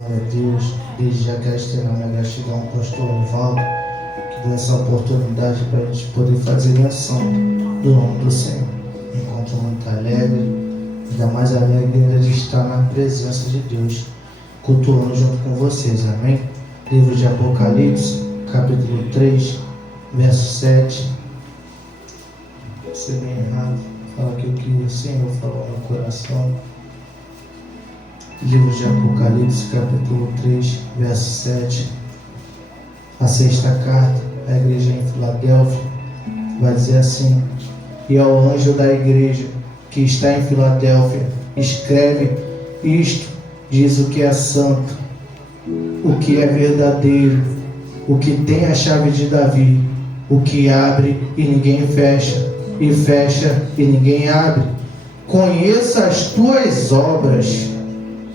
Glória a Deus, desde já quero estender minha gratidão ao pastor Nivaldo, que deu essa oportunidade para a gente poder fazer menção do nome do Senhor. Me encontro muito alegre, ainda mais alegre de estar na presença de Deus, cultuando junto com vocês, amém? Livro de Apocalipse, capítulo 3, verso 7. Ser bem errado, fala que o que o Senhor falou no coração. Livro de Apocalipse, capítulo 3, verso 7. A sexta carta à igreja em Filadélfia vai dizer assim: e ao anjo da igreja que está em Filadélfia, escreve isto, diz o que é santo, o que é verdadeiro, o que tem a chave de Davi, o que abre e ninguém fecha, e fecha e ninguém abre. Conheça as tuas obras.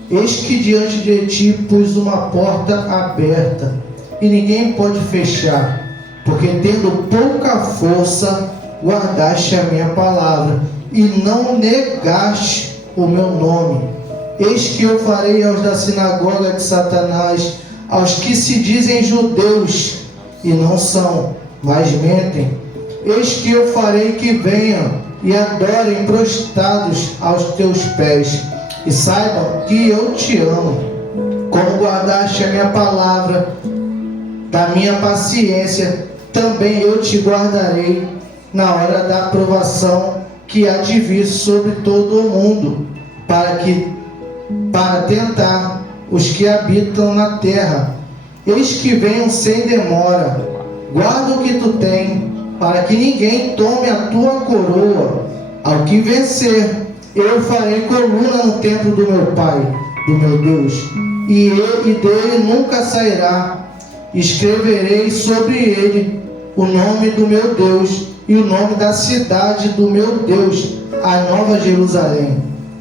Eis que diante de ti pus uma porta aberta, e ninguém pode fechar, porque tendo pouca força, guardaste a minha palavra, e não negaste o meu nome. Eis que eu farei aos da sinagoga de Satanás, aos que se dizem judeus, e não são, mas mentem. Eis que eu farei que venham e adorem prostrados aos teus pés, e saibam que eu te amo. Como guardaste a minha palavra, da minha paciência, também eu te guardarei na hora da provação que há de vir sobre todo o mundo, para tentar os que habitam na terra. Eis que venho sem demora. Guarda o que tu tens, para que ninguém tome a tua coroa. Ao que vencer, eu farei coluna no templo do meu Pai, do meu Deus, e dele nunca sairá. Escreverei sobre ele o nome do meu Deus e o nome da cidade do meu Deus, a Nova Jerusalém,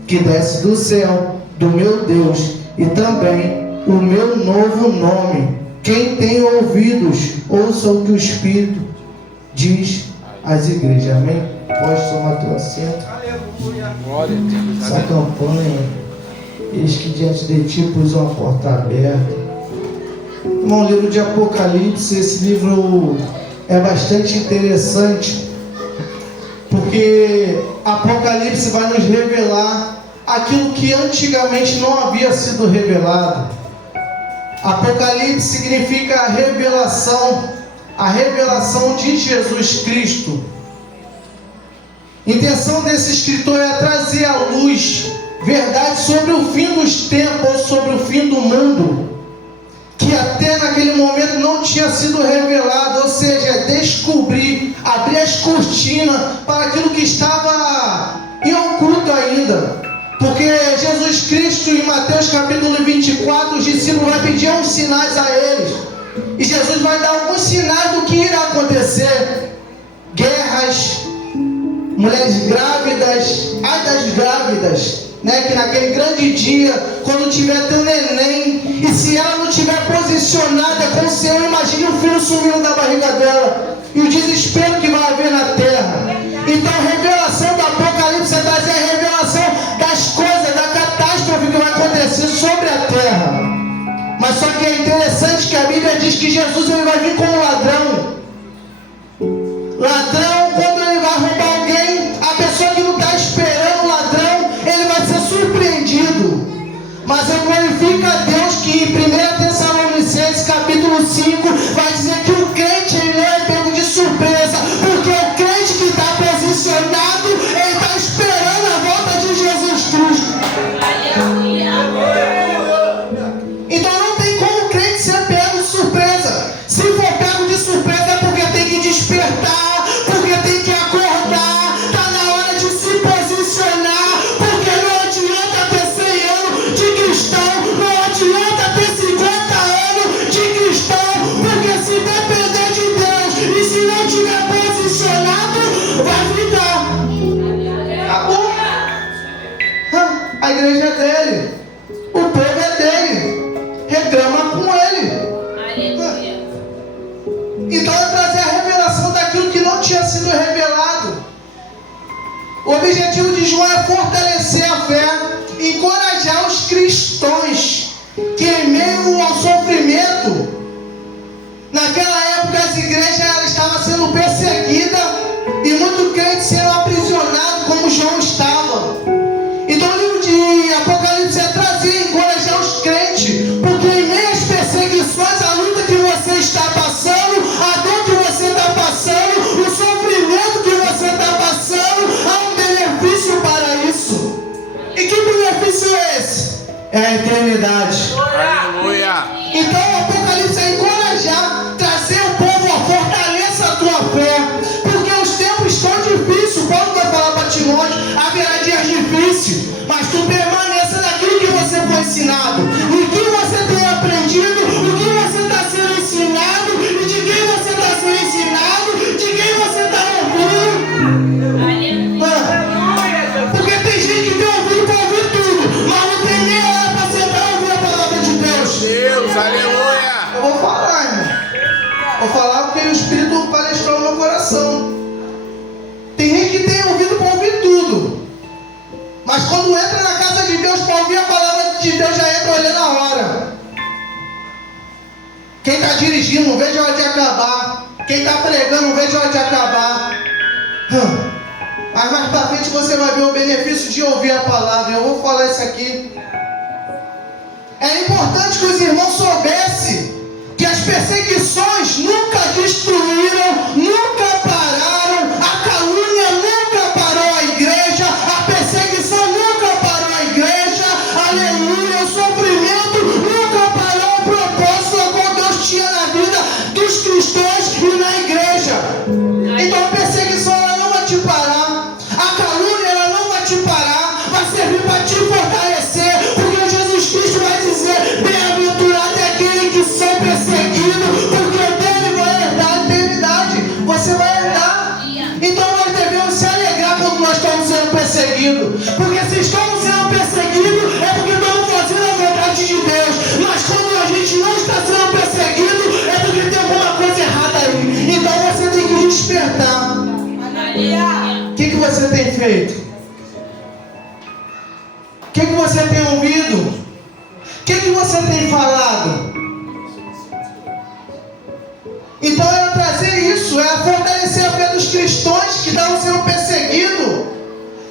que desce do céu do meu Deus, e também o meu novo nome. Quem tem ouvidos, ouça o que o Espírito diz às igrejas. Amém? Pode tomar teu assento. Glória a Deus. Essa campanha, eis que diante de ti pus uma porta aberta. Irmão, livro de Apocalipse, esse livro é bastante interessante, porque Apocalipse vai nos revelar aquilo que antigamente não havia sido revelado. Apocalipse significa a revelação de Jesus Cristo. A intenção desse escritor é trazer à luz verdade sobre o fim dos tempos, ou sobre o fim do mundo, que até naquele momento não tinha sido revelado, ou seja, descobrir, abrir as cortinas para aquilo que estava em oculto ainda. Porque Jesus Cristo, em Mateus capítulo 24, os discípulos vão pedir uns sinais a eles, e Jesus vai dar alguns sinais do que irá acontecer: guerras, mulheres grávidas, ai das grávidas, né? Que naquele grande dia, quando tiver teu neném, e se ela não estiver posicionada com o Senhor, imagine o filho sumindo da barriga dela, e o desespero que vai haver na terra. Então a revelação do Apocalipse é trazer a revelação das coisas, da catástrofe que vai acontecer sobre a terra. Mas só que é interessante que a Bíblia diz que Jesus ele vai vir como ladrão. Ladrão, quando ele vai roubar alguém, a pessoa que não está esperando o ladrão, ele vai ser surpreendido. Mas eu glorifico a Deus que em 1 Tessalonicenses capítulo 5 vai dizer que o crente ele não é pego de surpresa, porque o crente que está posicionado, ele está esperando a volta de Jesus Cristo. Então não tem como o crente ser pego de surpresa. Se for pego de surpresa é porque tem que despertar, porque tem que acordar, está na hora de se posicionar, porque não adianta ter 100 anos de cristão, não adianta ter 50 anos de cristão, porque se depender de Deus e se não tiver posicionado, vai ficar. Acabou. A igreja é dele, o povo é dele, reclama com ele. Então é trazer a revelação daquilo que não tinha sido revelado. O objetivo de João é fortalecer a fé, encorajar os cristãos que em meio sofrimento. Naquela época as igrejas estavam sendo perseguidas e muitos crentes sendo aprisionados, como João estava. Então o livro de Apocalipse é trazer e encorajar os crentes, porque em meio às perseguições, a luta que você está passando, a dor que você está passando, o sofrimento que você está passando, há um benefício para isso. E que benefício é esse? É a eternidade. Aleluia. Então o Apocalipse é encorajar, trazer o povo, fortaleça a tua fé, porque os tempos estão difíceis. Paulo vai falar para Timóteo, haverá dias difíceis, mas tu permaneça naquilo que você foi ensinado, o que você tem aprendido, o que você está sendo ensinado, e de quem você está sendo ensinado, de quem você está ouvindo. Porque tem gente que tem ouvido para ouvir tudo, mas não tem nem hora para sentar e ouvir a palavra de Deus. Deus, aleluia. Eu vou falar, irmão. Vou falar porque o Espírito palestrou no meu coração. Tem gente que tem ouvido para ouvir tudo, mas quando entra na casa de Deus para ouvir a palavra de Deus, já entra olhando a hora. Quem está dirigindo, não vejo a hora de acabar. Quem está pregando, não vejo a hora de acabar. Mas mais para frente você vai ver o benefício de ouvir a palavra. Eu vou falar isso aqui. É importante que os irmãos soubessem que as perseguições nunca destruíram, nunca pararam, a calúnia nunca parou a igreja, a perseguição nunca parou a igreja, aleluia, o sofrimento nunca parou o propósito ao qual Deus tinha na vida dos cristãos e na igreja. Então a perseguição ela não vai te parar, a calúnia ela não vai te parar, vai servir para te fortalecer, porque Jesus Cristo vai dizer, bem-aventurado é aquele que são perseguidos, porque dele vai herdar a eternidade. Você vai herdar. Então nós devemos se alegrar quando nós estamos sendo perseguidos, porque se estamos sendo perseguidos é porque estamos fazendo a vontade de Deus, mas quando a gente não está sendo perseguido é porque tem alguma coisa errada aí. Então você tem que despertar. O que você tem feito? O que você tem ouvido? O que você tem falado? Então é trazer isso, é fortalecer a fé dos cristãos que estavam sendo perseguidos.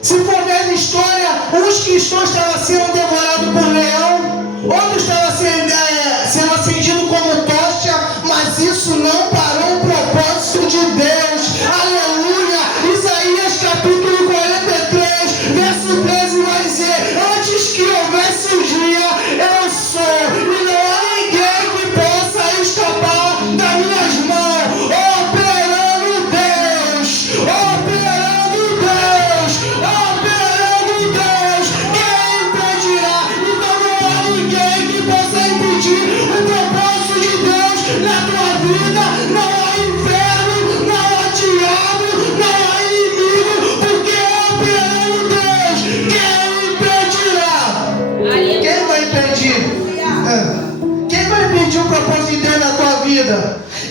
Se for ver a história, uns cristãos estavam sendo devorados por leão, outros estavam sendo acendidos como tocha, mas isso não parou o propósito de Deus. Aleluia! Isaías capítulo 43, verso 13 vai dizer, antes que houvesse o dia, eu sou, e não há ninguém que possa escapar das minhas mãos. Operando Deus, operando Deus, operando Deus, quem impedirá? Então não há ninguém que possa impedir o propósito de Deus na tua vida. Não há inferno, não há diabo, não há inimigo, porque operando Deus, quem impedirá? Quem vai impedir? Quem vai impedir o propósito de Deus na tua vida?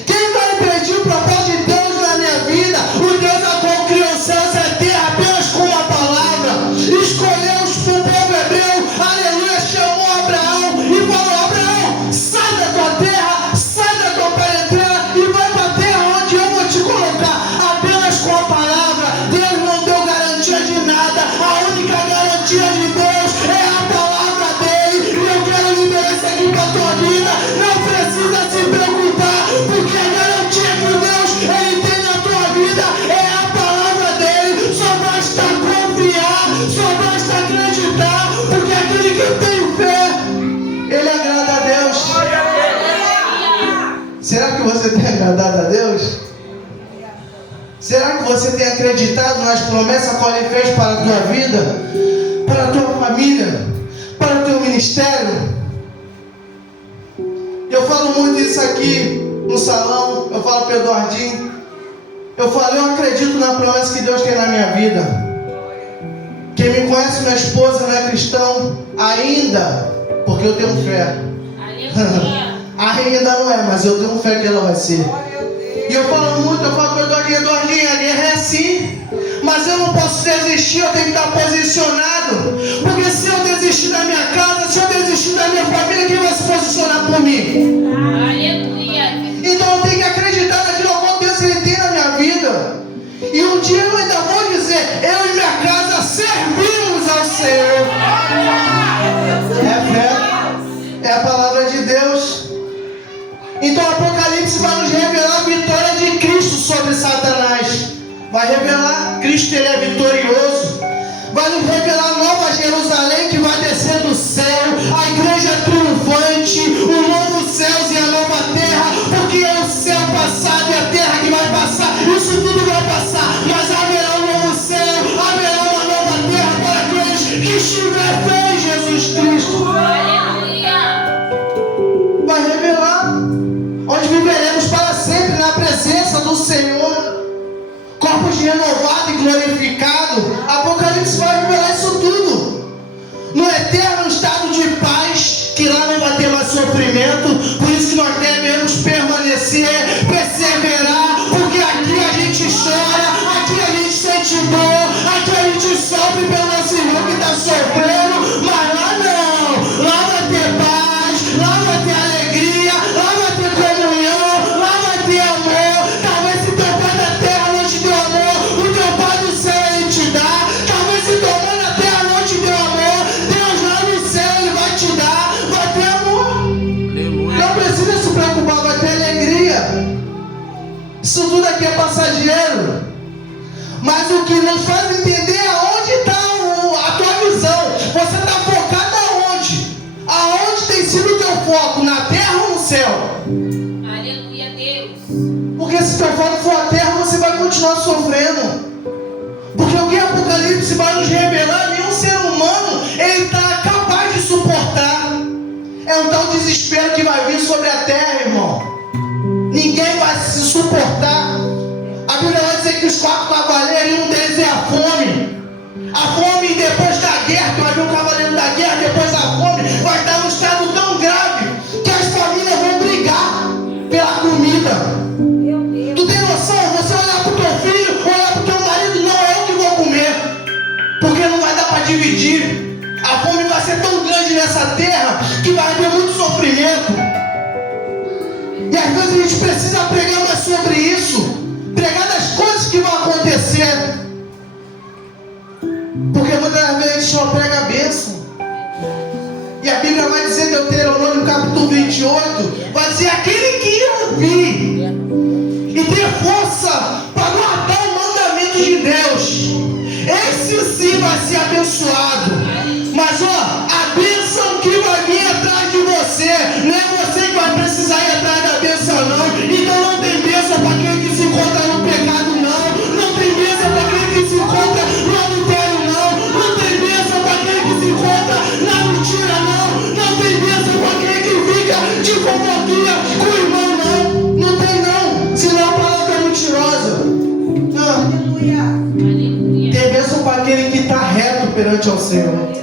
Quem vai impedir o propósito de Deus na minha vida? O Deus a qual criou os céus e a terra apenas com uma palavra. Escolheu o povo hebreu, aleluia, chamou Abraão e falou, Abraão, sai da tua terra, sai da tua parentela e vai para a terra onde eu vou te colocar. Apenas com a palavra. Deus não deu garantia de nada. A única garantia de Deus é a palavra dele. E eu quero liberar isso aqui para a tua vida. Não precisa se preocupar, porque a garantia que Deus ele tem na tua vida é a palavra dele. Só basta confiar, só basta acreditar, porque aquele que tem fé, ele agrada a Deus. Será que você tem agradado a Deus? Será que você tem acreditado nas promessas que ele fez para a tua vida, para a tua família, para o teu ministério? Eu falo muito isso aqui no salão, eu falo para o Eduardinho, eu acredito na promessa que Deus tem na minha vida. Quem me conhece, minha esposa não é cristão ainda, porque eu tenho fé. Ainda não é, mas eu tenho fé que ela vai ser. E eu falo muito, eu falo para o Eduardinho, a guerra é assim, mas eu não posso desistir, eu tenho que estar posicionado, porque se eu desistir da minha casa, se eu desistir da minha família, quem vai se posicionar por mim? a palavra de Deus. Então o Apocalipse vai nos revelar a vitória de Cristo sobre Satanás. Vai revelar, Cristo ele é vitorioso. Vai nos revelar a nova Jerusalém que vai descer do céu, a igreja triunfante, o novo céus e a nova terra, porque é o céu passado e a terra que vai passar, isso tudo vai passar, mas haverá um novo céu, haverá uma nova terra para aqueles que estiver fé em Jesus Cristo. Vai revelar onde viveremos para sempre na presença do Senhor, corpos renovados e glorificados. Apocalipse vai revelar isso tudo. No eterno estado de paz, que lá não vai ter mais sofrimento. Por isso que nós devemos permanecer, perseverar, porque aqui a gente chora, aqui a gente sente dor, aqui a gente sofre pelo nosso irmão que está sofrendo, mas lá não. Lá vai ter paz, lá vai ter alegria, lá vai ter comunhão, lá vai ter amor. Talvez se teu pai da terra não te deu amor, o teu pai do céu ele te dá. Talvez se tua mãe na terra não te deu amor, Deus lá no céu ele vai te dar. Vai ter amor. Aleluia. Não precisa se preocupar, vai ter alegria. Isso tudo aqui é passageiro. Mas o que nos faz entender é aonde está a tua visão. Você está focado aonde? Aonde tem sido o teu foco? Na terra ou no céu? Aleluia, Deus. Porque se teu foco for a terra, você vai continuar sofrendo. Porque o que Apocalipse vai nos revelar, nenhum ser humano ele está capaz de suportar. É um tal desespero que vai vir sobre a terra, irmão. Ninguém vai se suportar. A Bíblia vai dizer que os 4 cavaleiros, um deles é a fome. A fome depois da guerra, que vai vir um cavaleiro da guerra, depois da fome, vai estar num estado tão grave que as famílias vão brigar pela comida. Tu tem noção? Você olhar pro teu filho, olhar pro teu marido, não é eu que vou comer, porque não vai dar para dividir. A fome vai ser tão grande nessa terra que vai haver muito sofrimento. E às vezes a gente precisa pregar mais sobre isso, pregar das coisas que vão acontecer, porque muitas vezes a gente só prega a bênção. E a Bíblia vai dizer, Deuteronômio capítulo 28, vai dizer: aquele que ouvir e ter força para guardar o mandamento de Deus, esse sim vai ser abençoado. Mas a bênção que vai vir atrás de você, não é você que vai precisar ir atrás da bênção não. Então não tem bênção para quem que se encontra no pecado não. Não tem bênção para quem que se encontra no adultério não. Não tem bênção para quem que se encontra na mentira não. Não tem bênção para quem que fica de fofoquinha com o irmão não. Não tem não, senão a palavra é mentirosa. Não. Tem bênção para aquele que está reto perante ao Senhor.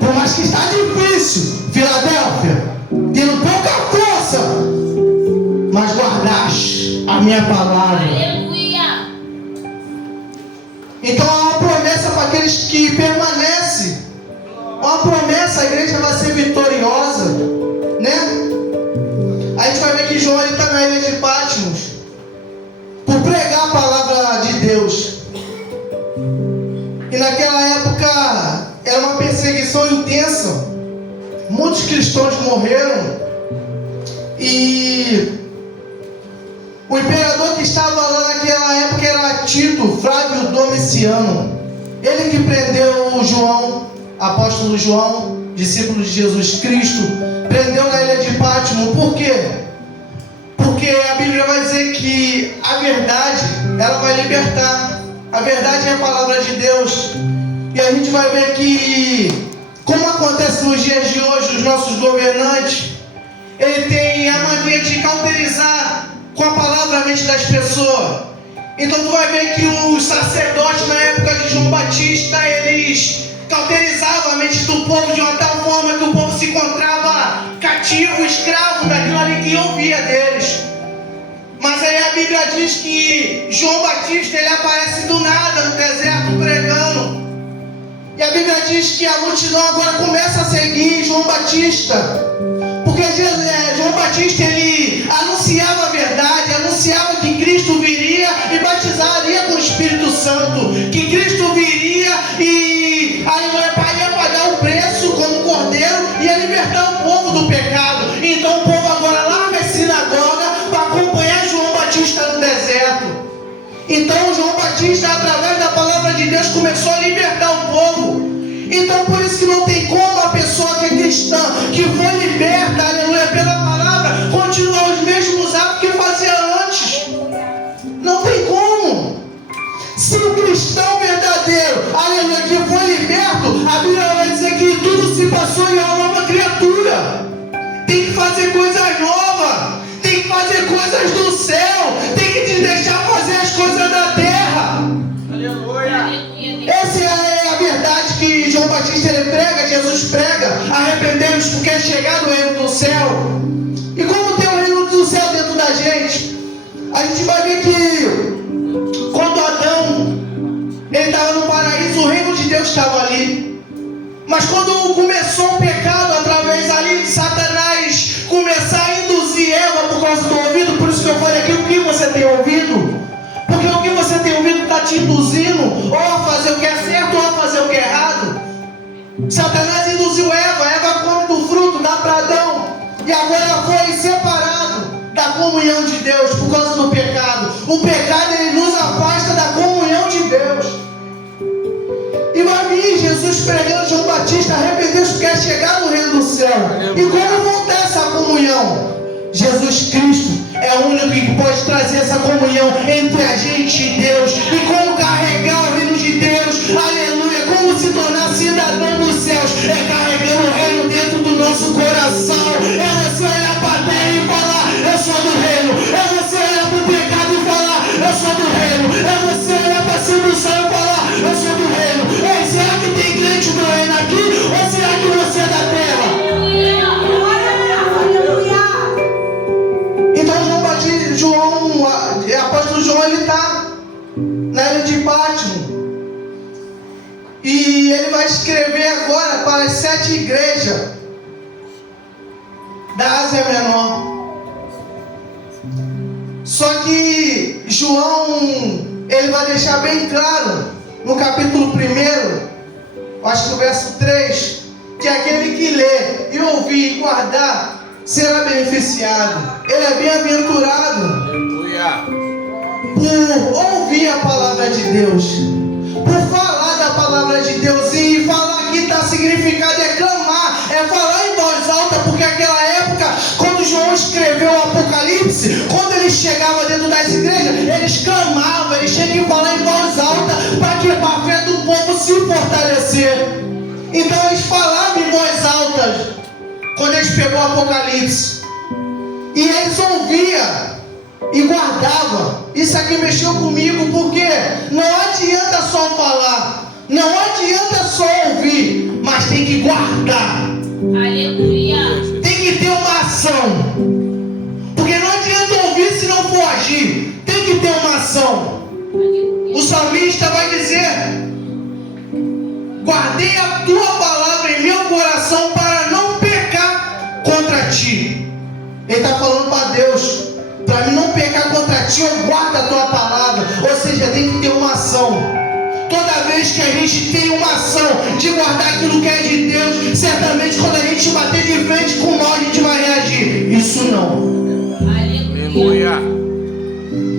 Por mais que está difícil, Filadélfia, tendo pouca força, mas guardaste a minha palavra. Aleluia. Então há uma promessa para aqueles que permanecem. Uma promessa, a igreja vai ser vitoriosa, né? A gente vai ver que João está na ilha de Patmos por pregar a palavra de Deus. E naquela época era uma perseguição intensa. Muitos cristãos morreram. E o imperador que estava lá naquela época era Tito, Flávio Domiciano. Ele que prendeu o João, apóstolo João, discípulo de Jesus Cristo, prendeu na ilha de Patmos. Por quê? Porque a Bíblia vai dizer que a verdade, ela vai libertar. A verdade é a palavra de Deus. E a gente vai ver que, como acontece nos dias de hoje, os nossos governantes, ele tem a mania de cauterizar com a palavra a mente das pessoas. Então tu vai ver que os sacerdotes na época de João Batista, eles cauterizavam a mente do povo de uma tal forma que o povo se encontrava cativo, escravo daquilo ali que ouvia deles. Mas aí a Bíblia diz que João Batista, ele aparece do nada no deserto pregando. E a Bíblia diz que a multidão agora começa a seguir João Batista. Porque João Batista, ele anunciava a verdade, anunciava que Cristo viria e batizaria com o Espírito Santo. Que Cristo viria e aí ia pagar o preço como cordeiro e ia libertar o povo do pecado. Então João Batista, através da palavra de Deus, começou a libertar o povo. Então por isso que não tem como a pessoa que é cristã, que foi liberta, aleluia, pela palavra, continuar os mesmos atos que fazia antes. Não tem como. Se o cristão verdadeiro, aleluia, que foi liberto, a Bíblia vai dizer que tudo se passou em uma nova criatura. Tem que fazer coisas novas, tem que fazer coisas do céu, tem que te deixar fazer as coisas da terra. Aleluia. Essa é a verdade que João Batista ele prega, Jesus prega. Arrependemos porque é chegado o reino do céu. E como tem o reino do céu dentro da gente, a gente vai ver que quando Adão ele estava no paraíso, o reino de Deus estava ali. Mas quando começou o pecado, através ali de Satanás começar a induzir Eva por causa do ouvido, por isso que eu falei aqui, o que você tem ouvido? Porque o que você tem ouvido está te induzindo ou a fazer o que é certo ou a fazer o que é errado. Satanás induziu Eva come do fruto, dá para Adão, e agora ela foi separado da comunhão de Deus por causa do pecado. O pecado ele nos afasta da comunhão de Deus. E vai vir Jesus pregando João Batista, arrependeu-se porque é chegar no reino do céu. E como voltar essa comunhão? Jesus Cristo é o único que pode trazer essa comunhão entre a gente e Deus. E como carregar o reino de Deus, aleluia, como se tornar cidadão dos céus, é carregando o reino dentro do nosso coração. É você olhar para a terra e falar, eu sou do reino. É você olhar para o pecado e falar, eu sou do reino. É você olhar para a sedução e falar, eu sou do reino. Ei, será que tem crente do reino aqui? Ou será que você é da terra? Apóstolo João, ele está na ilha de Patmos. E ele vai escrever agora para as 7 igrejas da Ásia Menor. Só que João, ele vai deixar bem claro no capítulo 1, acho que o verso 3, que aquele que lê e ouvir e guardar será beneficiado. Ele é bem-aventurado por ouvir a palavra de Deus, por falar da palavra de Deus. E falar aqui está significado é clamar, é falar em voz alta, porque aquela época, quando João escreveu o Apocalipse, quando ele chegava dentro das igrejas, eles clamavam, eles tinham que falar em voz alta para que a fé do povo se fortalecer. Então eles falavam em voz alta quando eles pegou o Apocalipse, e eles ouviam e guardava. Isso aqui mexeu comigo, porque não adianta só falar, não adianta só ouvir, mas tem que guardar. Aleluia. Tem que ter uma ação, porque não adianta ouvir se não for agir. Tem que ter uma ação. O salmista vai dizer: guardei a tua palavra em meu coração para não pecar contra ti. Ele está falando para Deus: para mim não pecar contra ti, eu guardo a tua palavra. Ou seja, tem que ter uma ação. Toda vez que a gente tem uma ação de guardar aquilo que é de Deus, certamente quando a gente bater de frente com o mal, a gente vai reagir. Isso não. Aleluia.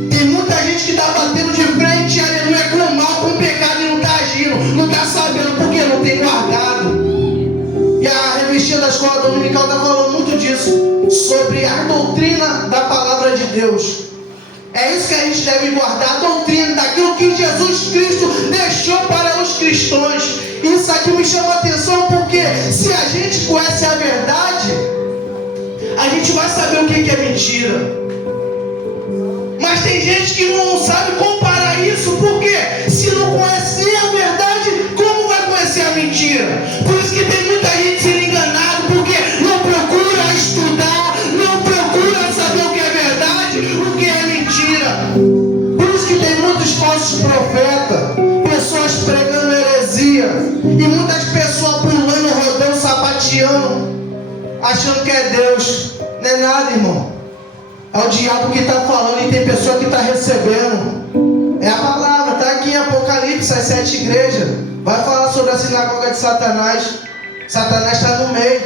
Tem muita gente que está batendo de frente, aleluia, com o mal, com o pecado, e não está agindo, não está sabendo, porque não tem guardado. E a revistinha da escola dominical está falando muito disso, sobre a doutrina da palavra de Deus. É isso que a gente deve guardar, a doutrina daquilo que Jesus Cristo deixou para os cristãos. Isso aqui me chama a atenção, porque se a gente conhece a verdade, a gente vai saber o que é mentira. Mas tem gente que não sabe comparar isso, porque se não conhecer a verdade, como vai conhecer a mentira? Por isso que tem muita gente sendo enganada, porque não procura estudar, não procura saber o que é verdade, o que é mentira. Por isso que tem muitos falsos profetas, pessoas pregando heresia, e muitas pessoas pulando, rodando, sapateando, achando que é Deus. Não é nada, irmão. É o diabo que está falando, e tem pessoa que está recebendo. É a palavra, está aqui em Apocalipse, as 7 igrejas. Vai falar sobre a sinagoga de Satanás. Satanás está no meio.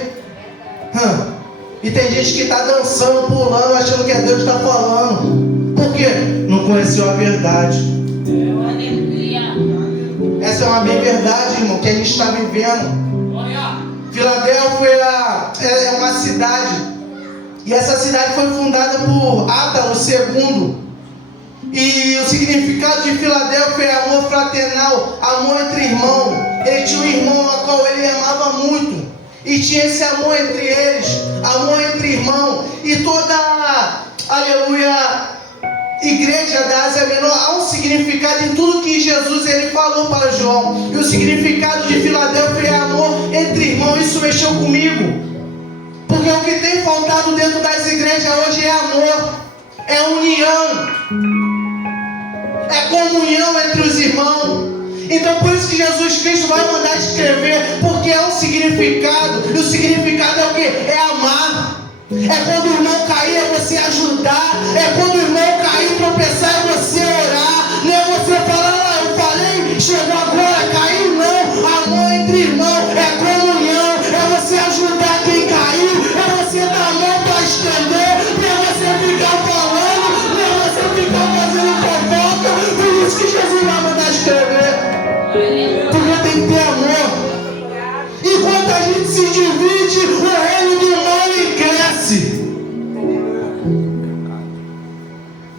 E tem gente que está dançando, pulando, achando que é Deus que está falando. Por quê? Não conheceu a verdade. Aleluia. Essa é uma bem verdade, irmão, que a gente está vivendo. Filadélfia é uma cidade. E essa cidade foi fundada por Átalo II. E o significado de Filadélfia é amor fraternal, amor entre irmãos. Ele tinha um irmão a qual ele amava muito. E tinha esse amor entre eles, amor entre irmãos. E toda, aleluia, igreja da Ásia Menor, há um significado em tudo que Jesus ele falou para João. E o significado de Filadélfia é amor entre irmãos. Isso mexeu comigo. Porque o que tem faltado dentro das igrejas hoje é amor, é união, é comunhão entre os irmãos. Então por isso que Jesus Cristo vai mandar escrever, porque é um significado. E o significado é o que? É amar. É quando o irmão cair, é você ajudar. É quando o irmão cair, tropeçar, é você orar. Não é você falar, eu falei, chegou agora, caiu. Não, amor entre irmãos, é comunhão. É você ajudar quem caiu. É você dar a mão para estender. Não é você ficar falando. Não é você ficar fazendo fofoca. Por isso que Jesus vai mandar escrever. Porque tem que ter amor. Enquanto a gente se divide, o reino do mal cresce.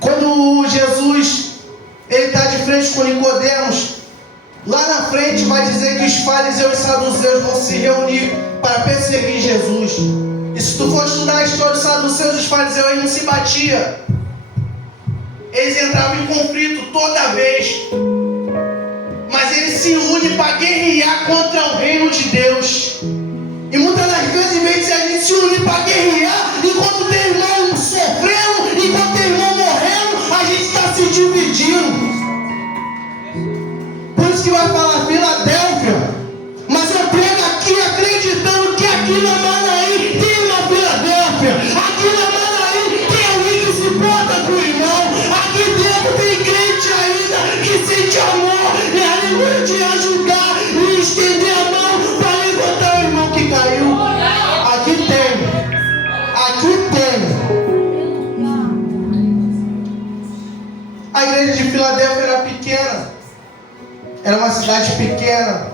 Quando Jesus ele está de frente com Nicodemos, lá na frente vai dizer que os fariseus e saduceus vão se reunir para perseguir Jesus. E se tu for estudar a história dos saduceus e dos fariseus, eles não se batiam. Eles entravam em conflito toda vez. Mas eles se unem para guerrear contra o reino de Deus. E muitas das vezes, em vez de a gente se unir para guerrear, enquanto tem irmão sofrendo, enquanto tem irmão morrendo, a gente está se dividindo. Por isso que vai falar Filadélfia. Mas eu prego aqui acreditando que aqui na Manaim tem uma Filadélfia. Aqui na Manaim tem alguém que se porta com o irmão. Aqui dentro tem crente ainda que sente amor e a língua de ajudar e estender a mão para levantar o irmão que caiu. Aqui tem. Aqui tem. A igreja de Filadélfia era pequena. Era uma cidade pequena.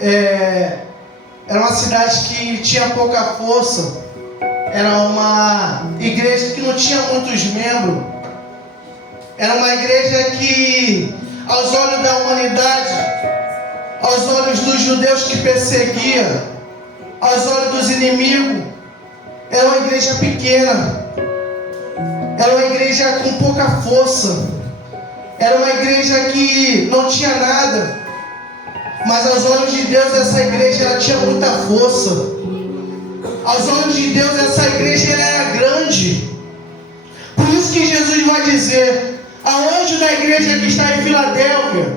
Era uma cidade que tinha pouca força. Era uma igreja que não tinha muitos membros. Era uma igreja que, aos olhos da humanidade, aos olhos dos judeus que perseguia, aos olhos dos inimigos, era uma igreja pequena. Era uma igreja com pouca força. Era uma igreja que não tinha nada. Mas aos olhos de Deus essa igreja ela tinha muita força. Aos olhos de Deus essa igreja ela era grande. Por isso que Jesus vai dizer ao anjo da igreja que está em Filadélfia: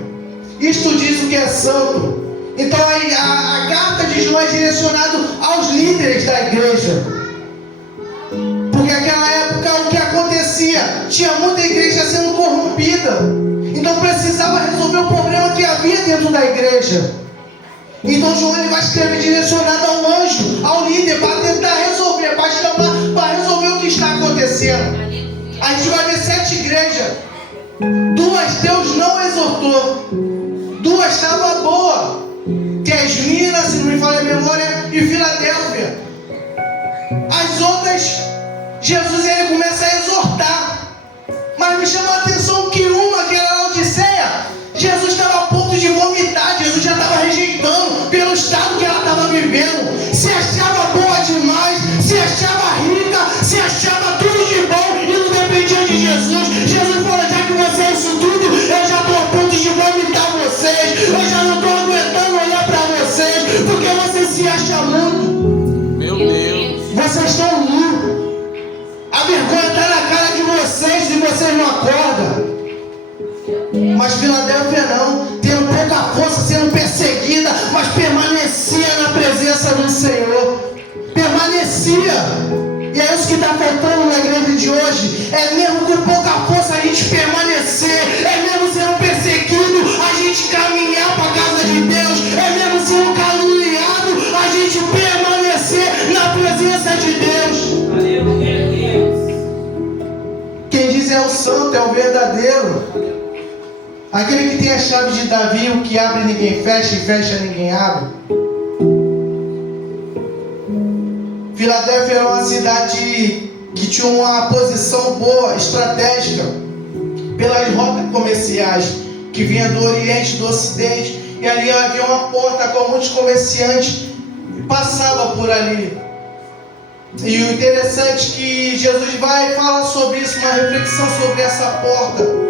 isto diz o que é santo. Então a carta de João é direcionada aos líderes da igreja. Porque naquela época o que acontecia? Tinha muita igreja sendo corrompida. Então precisava resolver o problema que havia dentro da igreja. Então João ele vai escrever direcionado ao anjo, ao líder, para tentar resolver, para chamar, para resolver o que está acontecendo. A gente vai ver 7 igrejas. 2 Deus não exortou. 2 estavam boas. Que é Esmirna, se não me falha a memória, e Filadélfia. As outras, Jesus ele começa a exortar. Mas me chamou a atenção que uma, que era a Laodiceia, Jesus estava a ponto de vomitar. Jesus já estava rejeitando pelo estado que ela estava vivendo. Se achava boa demais, se achava rica, se achava tudo de bom e não dependia de Jesus. Jesus falou: já que você é isso tudo, eu já estou a ponto de vomitar vocês. Eu já não estou aguentando olhar para vocês, porque você se acha muito. Meu Deus. Vocês estão nus. A vergonha está na cara de vocês e vocês não acordam. Mas Filadélfia não, tendo pouca força, sendo perseguida, mas permanecia na presença do Senhor. Permanecia. E é isso que está faltando na igreja de hoje. É mesmo com pouca força a gente permanecer. É mesmo sendo perseguido a gente caminhar para a casa de Deus. É mesmo sendo caluniado a gente permanecer na presença de Deus. Quem diz é o santo, é o verdadeiro. Aquele que tem a chave de Davi, o que abre ninguém fecha e fecha ninguém abre. Filadélfia era uma cidade que tinha uma posição boa, estratégica, pelas rotas comerciais que vinha do Oriente, do Ocidente, e ali havia uma porta com muitos comerciantes passavam por ali. E o interessante é que Jesus vai falar sobre isso, uma reflexão sobre essa porta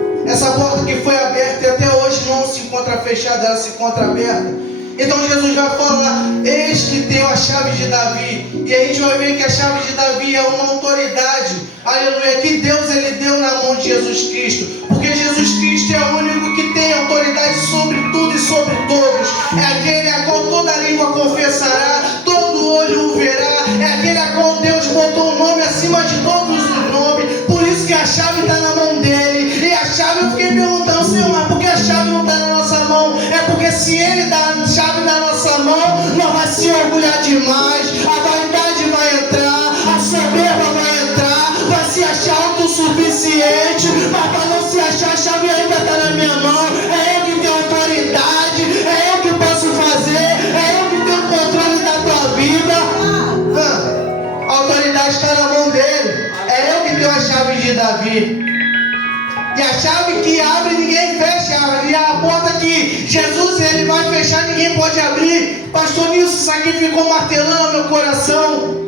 que foi aberta e até hoje não se encontra fechada, ela se encontra aberta. Então Jesus vai falar: eis que tenho a chave de Davi. E a gente vai ver que a chave de Davi é uma autoridade, aleluia, que Deus ele deu na mão de Jesus Cristo, porque Jesus Cristo é o único que tem autoridade sobre tudo e sobre todos. É aquele a qual toda língua confessará, todo olho o verá. É aquele a qual Deus botou um nome acima de todos os nomes. Por isso que a chave está na mão dele. E a chave, eu fiquei perguntando: Senhor, mas por que a chave não está na nossa mão? É porque se ele dá a chave na nossa mão, nós vamos se orgulhar demais, a vaidade vai entrar, a soberba vai entrar, vai se achar autossuficiente. Mas para não se achar, a chave ainda está na minha mão. É eu que tenho autoridade, é eu que posso fazer, é eu que tenho controle da tua vida. A autoridade está na mão dele. É eu que tenho a chave de Davi. E a chave que abre, ninguém fecha. E a porta que Jesus ele vai fechar, ninguém pode abrir. Pastor Nilson, isso aqui ficou martelando no meu coração.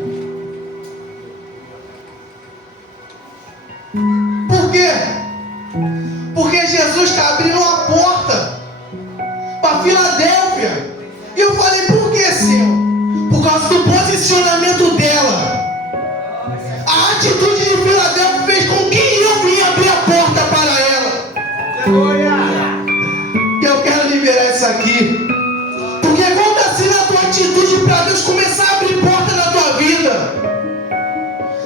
Por quê? Porque Jesus está abrindo uma porta para Filadélfia. E eu falei: por que, Senhor? Por causa do posicionamento dela. A atitude de Filadélfia fez com que eu vinha abrir a porta para ela. E eu quero liberar isso aqui. Porque conta assim na tua atitude para Deus começar a abrir porta na tua vida.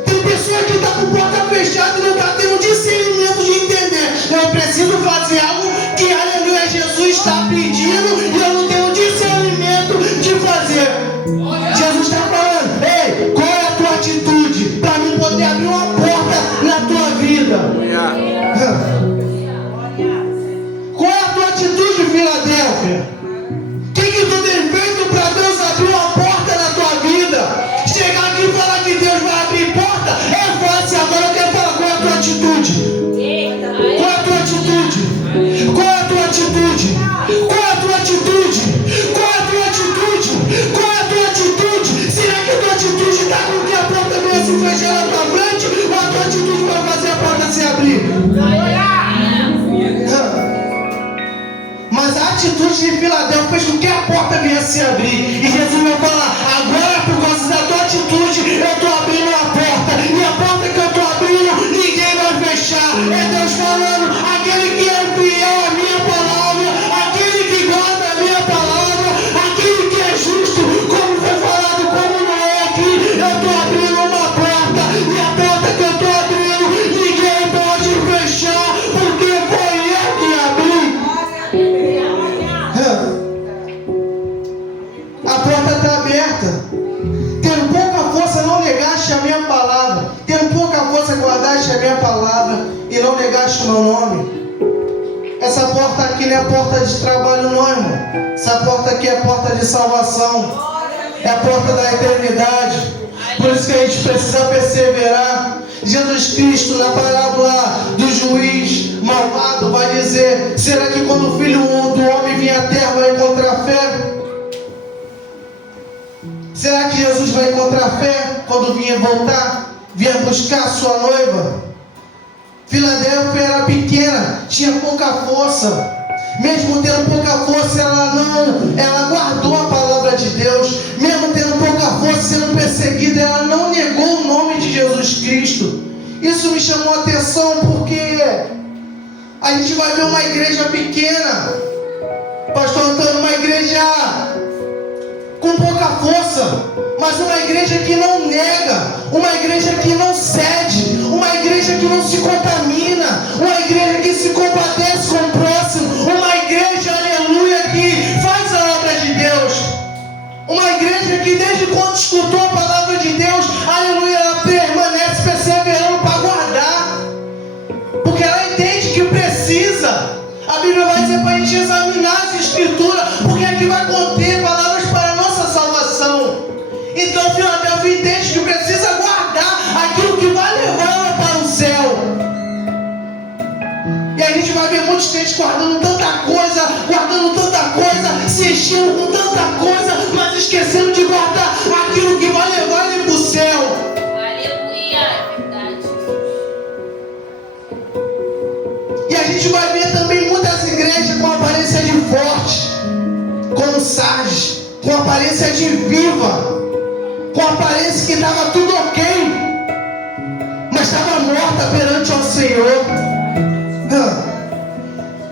Tem pessoa que está com porta fechada e não está tendo discernimento de entender: eu preciso fazer algo que, aleluia, Jesus está pedindo e eu não tenho discernimento de fazer. Jesus está falando: ei, qual é a tua atitude para mim poder abrir uma porta na tua vida? Qual é a tua atitude, Filadélfia? O que tu tem feito para Deus abrir uma porta na tua vida? Chegar aqui e falar que Deus vai abrir porta é fácil. Agora eu quero falar: qual é a tua atitude? Qual é a tua atitude? Qual é a tua atitude? Qual é a tua atitude? Qual é a tua atitude? Qual é a tua atitude? Será que a tua atitude está com que a porta venha se fechar na tua frente? Ou a tua atitude vai fazer a porta se abrir? Mas a atitude de Filadélfia fez com que a porta viesse se abrir. E Jesus vai falar: agora, por causa da tua atitude, eu estou abrindo a porta. E a porta que eu estou abrindo, ninguém vai fechar. É Deus falando: aquele que é fiel à minha palavra, aquele que guarda a minha palavra, aquele que é justo, como foi falado, como não é aqui, eu estou abrindo uma porta. E a porta que eu estou abrindo, ninguém pode fechar, porque foi eu que abri. A porta está aberta. Tendo pouca força, não negaste a minha palavra. Tendo pouca força, guardaste a minha palavra e não negaste o meu nome. Essa porta aqui não é porta de trabalho, não, irmão. Essa porta aqui é porta de salvação. É a porta da eternidade. Por isso que a gente precisa perseverar. Jesus Cristo, na parábola do juiz malvado, vai dizer: será que quando o Filho do Homem vir à terra vai encontrar fé? Será que Jesus vai encontrar fé quando vier voltar, vier buscar a sua noiva? Filadélfia era pequena, tinha pouca força. Mesmo tendo pouca força, ela guardou a palavra de Deus. Mesmo tendo pouca força, sendo perseguida, ela não negou o nome de Jesus Cristo. Isso me chamou a atenção porque a gente vai ver uma igreja pequena, pastor Antônio, uma igreja com pouca força, mas uma igreja que não nega, uma igreja que não cede, uma igreja que não se contamina, uma igreja que se compadece com o próximo, uma igreja, aleluia, que faz a obra de Deus, uma igreja que desde quando escutou a palavra de Deus, aleluia, ela permanece perseverando para guardar, porque ela Bíblia vai dizer para a gente examinar as Escrituras, porque aqui vai conter palavras para a nossa salvação. Então, Filadélfia entende que precisa guardar aquilo que vai levar ela para o céu. E a gente vai ver muitos crentes guardando tanta coisa, se enchendo com tanta coisa, mas esquecendo de guardar aquilo que vai levar ele para o céu. Aleluia, é verdade. E a gente vai ver também muitas igrejas com aparência de forte, com Sardes, com aparência de viva, com aparência que estava tudo ok, mas estava morta perante o Senhor.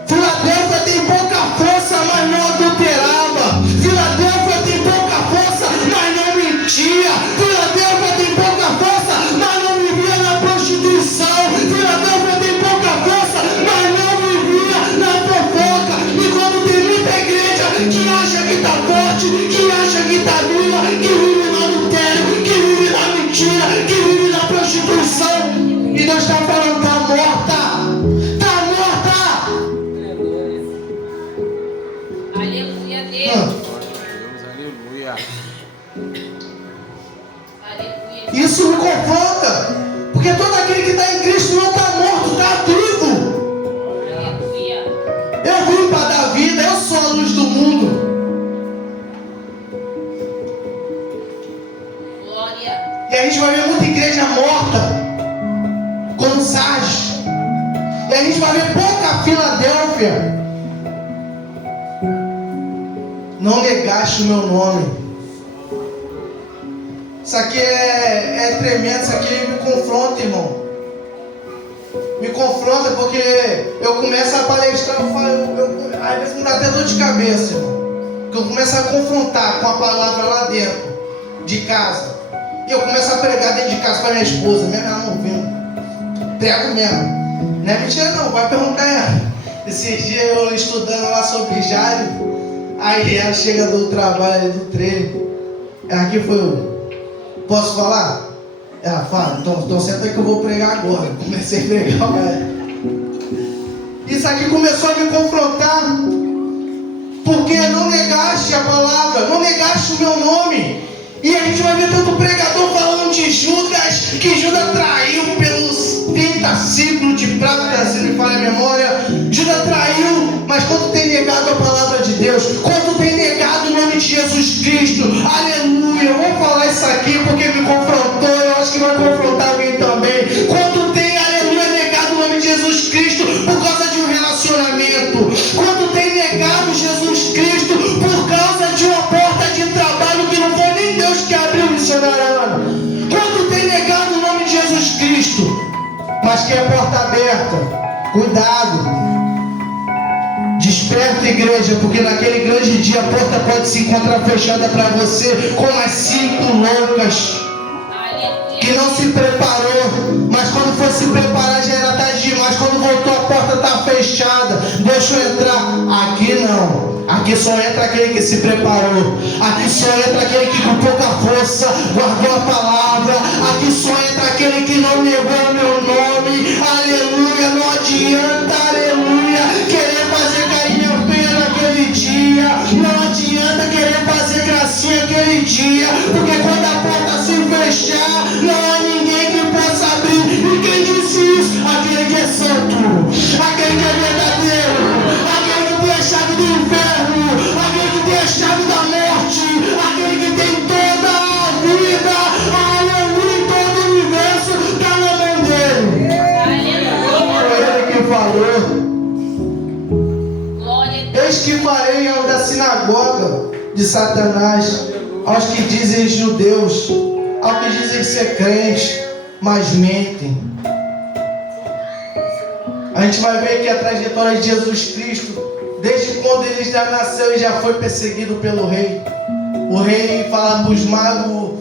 Filadélfia tem pouca força, mas não adulterava. Filadélfia tem pouca força, mas não mentia. Filadélfia tem pouca força, mas não vivia na prostituição. Filadélfia tem pouca força, mas não vivia na fofoca. E quando tem muita igreja que acha que está forte, que acha que está viva, que vive no adultério, que vive na mentira, que vive na prostituição, e Deus está falando, está morta. Aleluia, Deus. Aleluia. Aleluia. Isso me confronta, porque todo aquele que está em Cristo não está morto, está vivo. Aleluia. Eu vim para dar vida, eu sou a luz do mundo. Glória. E a gente vai ver muita igreja morta, como Sardes. E a gente vai ver pouca Filadélfia. Não negaste o meu nome. Isso aqui é tremendo, isso aqui me confronta, irmão. Me confronta porque eu começo a palestrar, às vezes me dá até dor de cabeça, irmão. Porque eu começo a confrontar com a palavra lá dentro de casa. E eu começo a pregar dentro de casa para minha esposa, mesmo ela não ouvindo. Prego mesmo. Não é mentira não, vai perguntar ela. Esses dias eu estudando lá sobre Jairo. Aí ela chega do trabalho, do treino. Aqui foi o... Posso falar? Ela fala, então senta que eu vou pregar agora. Comecei a pregar, galera. Isso aqui começou a me confrontar. Porque não negaste a palavra, não negaste o meu nome. E a gente vai ver tanto pregador falando de Judas, que Judas traiu pelos 30 ciclos de prata, se não me falha a memória. Judas traiu, mas quando tem negado a palavra de Deus, quando tem negado o nome de Jesus Cristo, aleluia. Eu vou falar isso aqui porque me confrontou, eu acho que vai confrontar alguém também. Quando tem, aleluia, negado o nome de Jesus Cristo por causa de um relacionamento, quando tem negado Jesus Cristo por causa de uma porta de trabalho que não foi nem Deus que abriu, missionário, quando tem negado o nome de Jesus Cristo, mas que é porta aberta, cuidado, desperta, igreja, porque naquele grande dia a porta pode se encontrar fechada para você com as 5 loucas que não se preparou, mas quando for se preparar já era tarde demais. Quando voltou a porta está fechada. Deixa eu entrar. Aqui não. Aqui só entra aquele que se preparou. Aqui só entra aquele que com pouca força guardou a palavra. Aqui só entra aquele que não negou o meu nome. Aleluia. Não adianta, aleluia, querer fazer carinha feia naquele dia. Não adianta querer fazer gracinha aquele dia, porque quando a porta se fechar, não há ninguém que possa abrir. E quem disse isso? Aquele que é santo, aquele que é verdadeiro, aquele que tem a chave do inferno, aquele que tem a chave da morte, aquele que tem toda a vida, aleluia, todo o universo está na mão dele. Foi ele que falou. Eis que farei ao da sinagoga de Satanás, aos que dizem judeus, aos que dizem ser crentes, mas mentem. A gente vai ver que a trajetória de Jesus Cristo, desde quando ele já nasceu e já foi perseguido pelo rei. O rei fala para os magos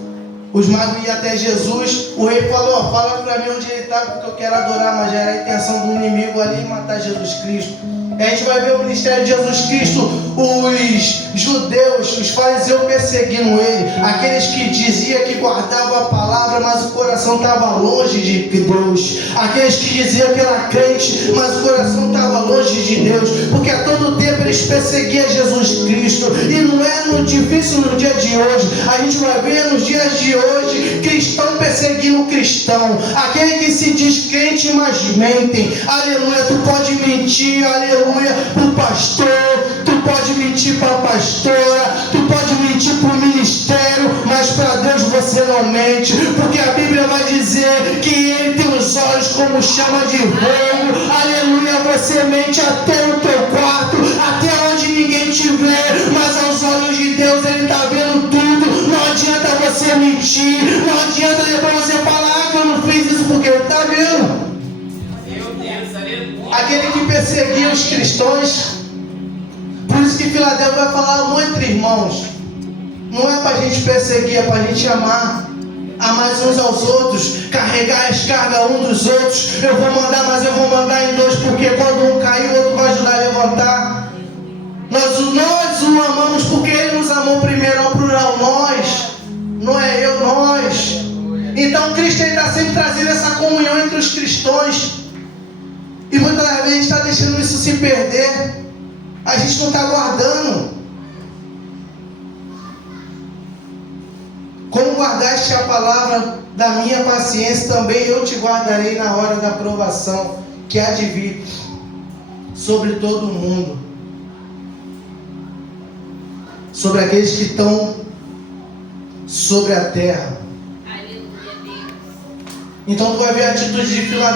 iam até Jesus. O rei falou, fala para mim onde ele está, porque eu quero adorar, mas já era a intenção do inimigo ali matar Jesus Cristo. A gente vai ver o ministério de Jesus Cristo, os judeus, os fariseus perseguindo ele, aqueles que diziam que guardavam a palavra, mas o coração estava longe de Deus, aqueles que diziam que era crente, mas o coração estava longe de Deus, porque a todo tempo eles perseguiam Jesus Cristo, e não é difícil no dia de hoje. A gente vai ver nos dias de hoje cristão perseguindo cristão, aquele que se diz crente mas mentem. Aleluia, tu pode mentir, aleluia, para o pastor, tu pode mentir para a pastora, tu pode mentir para o ministério, mas para Deus você não mente, porque a Bíblia vai dizer que ele tem os olhos como chama de fogo. Aleluia, você mente até no teu quarto, até onde ninguém te vê, mas aos olhos de Deus ele está vendo tudo. Não adianta você mentir, não adianta depois você falar que eu não fiz isso, porque ele está vendo. Aquele que perseguia os cristãos. Por isso que Filadélfia vai falar amor entre irmãos. Não é para a gente perseguir, é para a gente amar uns aos outros, carregar as cargas um dos outros. Eu vou mandar, mas eu vou mandar em dois, porque quando um cair, o outro vai ajudar a levantar. Nós o amamos porque ele nos amou primeiro, ao plural, nós. Não é eu, nós. Então Cristo está sempre trazendo essa comunhão entre os cristãos. E muitas vezes a gente está deixando isso se perder. A gente não está guardando. Como guardaste a palavra da minha paciência, também eu te guardarei na hora da provação que há de vir sobre todo o mundo, sobre aqueles que estão sobre a terra. Aleluia, Deus. Então tu vai ver a atitude de Filadélfia.